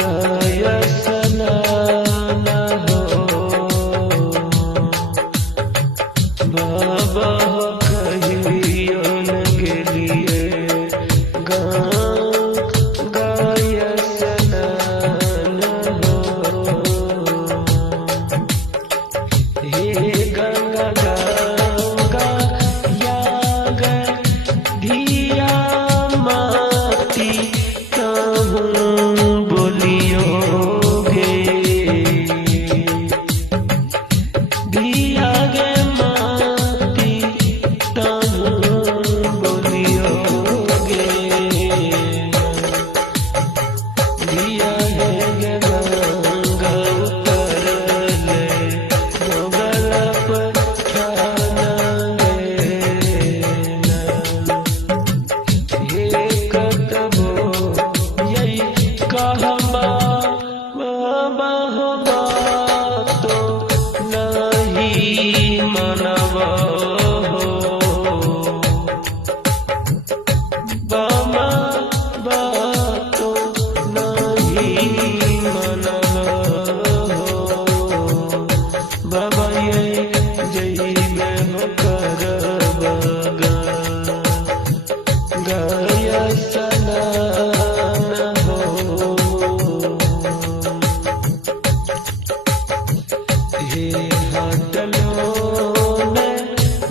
गया स्नान हो बाबा हो कहियो न गेलिए गया स्नान हो हे गंगा गंगा याग धिया माती कहूँ बोलियोगे दिया गे माती कहूँ बोलियोगे दिया है गे गंगा उतरले मोगल पर ठाना हे कतबो यही कहमा बाबा हो तो नहीं मनवा हो बाबा तो नहीं मनवा हो बाबा ये जइबे हो करबगा गया स्नान हो हे हटलो ने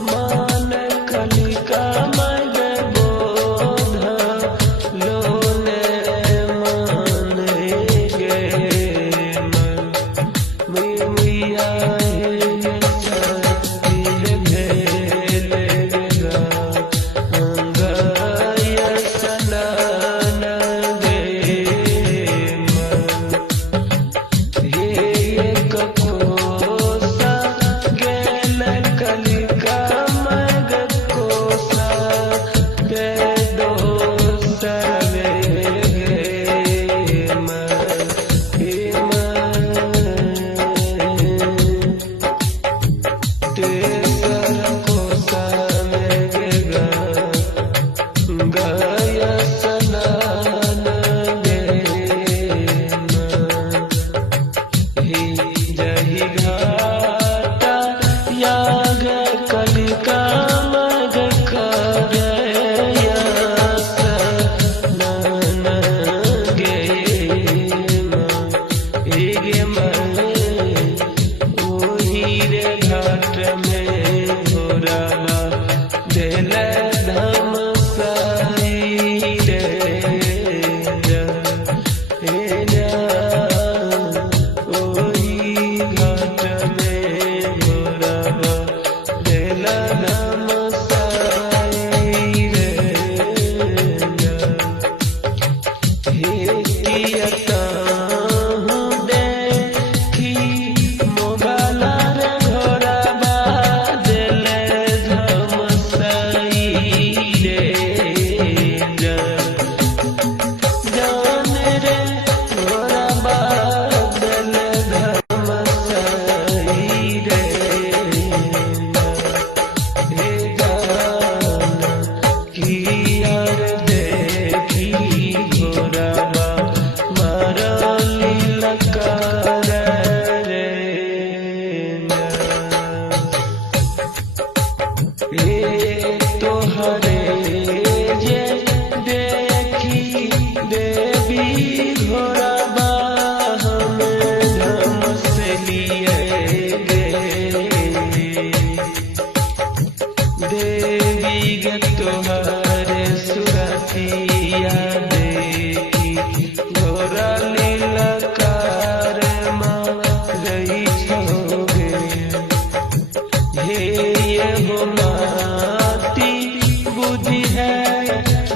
मान कलिका मग बोध लोने मान गे मैया हे शक्ति भेले गा गया स्नान गे हे एक कोसा गेल कलिका मग कोसा के दोसर हे तेसर कोसा में गया स्नान गे जही घाटा याग कलिका मग करया स्नान गे ओही रे घाट में घोरावा देल धम साई रे ओही घाट में घोरावा देल धम साई रे हे कियता देवी गे तोहरे सुरतिया देखी घोरा लीला कार रही छोगे हे ये हो माती बुद्धि है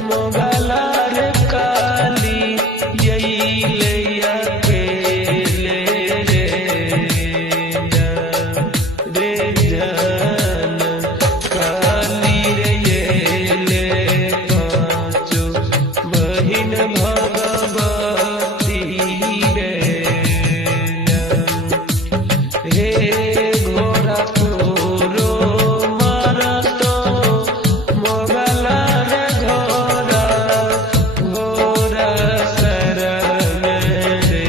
मोगला रे काली यही लैया के ले रे जान काली रे ये ले पाँचो बहिन भगवती रे हे घोड़ा तोरो मारतो मोगला रे घोड़ा घोड़ा शरण रे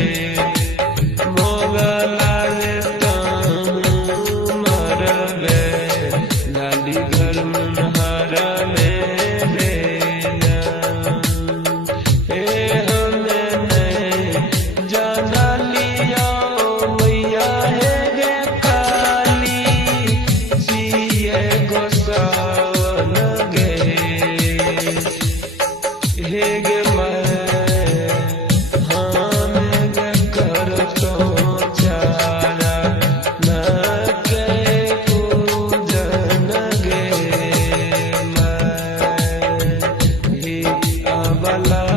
वाला